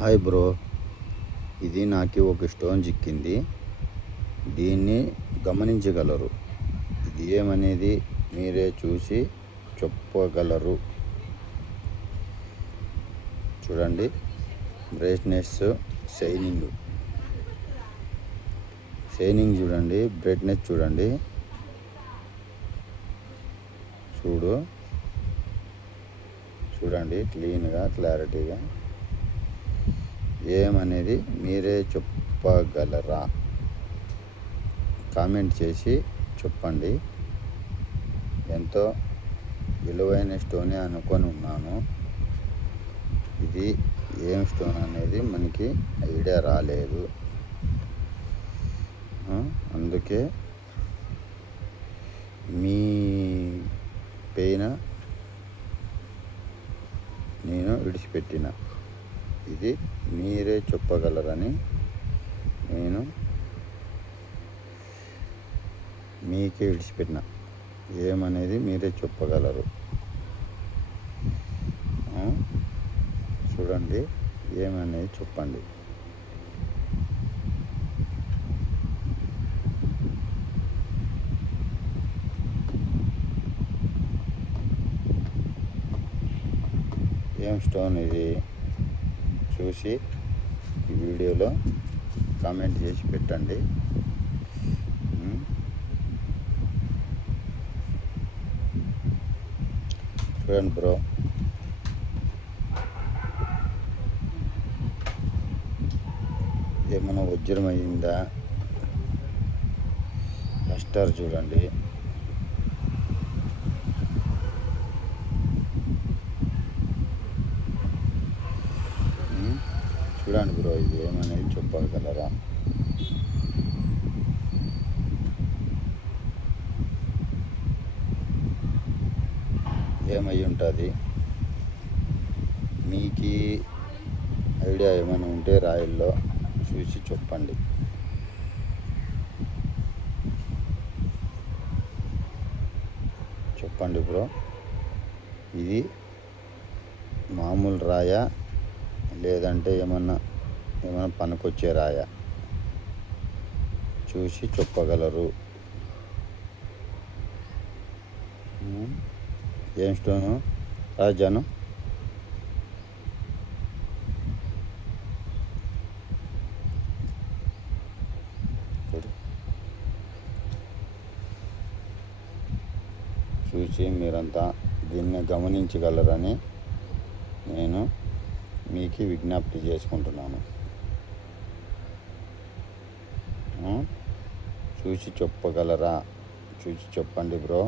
Hi bro, ఇది నాకు ఒక స్టోన్ చిక్కింది. దీన్ని గమనించగలరు. ఇది ఏమనేది మీరే చూసి చెప్పగలరు. చూడండి, బ్రైట్నెస్, షైనింగ్ చూడండి, బ్రైట్నెస్ చూడండి. చూడండి క్లీన్గా, క్లారిటీగా. ఏమనేది మీరే చెప్పగలరా? కామెంట్ చేసి చెప్పండి. ఎంతో విలువైన స్టోనే అనుకొని ఉన్నాను. ఇది ఏం స్టోన్ అనేది మనకి ఐడియా రాలేదు. అందుకే మీ పైన నేను విడిచిపెట్టిన. ఇది మీరే చెప్పగలరని నేను మీకే విడిచిపెట్టిన. ఏమనేది మీరే చెప్పగలరు. చూడండి, ఏమనేది చెప్పండి. ఏం స్టోన్ ఇది చూసి ఈ వీడియోలో కామెంట్ చేసి పెట్టండి. చూడండి బ్రో, ఏమైనా వజ్రం అయిందా? లస్టర్ చూడండి. చూడండి బ్రో, ఇది ఏమనేది చెప్పగలరా? ఏమై ఉంటుంది? మీకు ఐడియా ఏమైనా ఉంటే రాయల్లో చూసి చెప్పండి. చెప్పండి బ్రో, ఇది మామూలు రాయా లేదంటే ఏమన్నా పనికొచ్చే రాయా? చూసి చెప్పగలరు. ఏం స్టోను రాజాను? చూసి మీరంతా దీన్ని గమనించగలరని నేను మీకు విజ్ఞప్తి చేసుకుంటున్నాను. చూసి చెప్పగలరా? చూసి చెప్పండి బ్రో.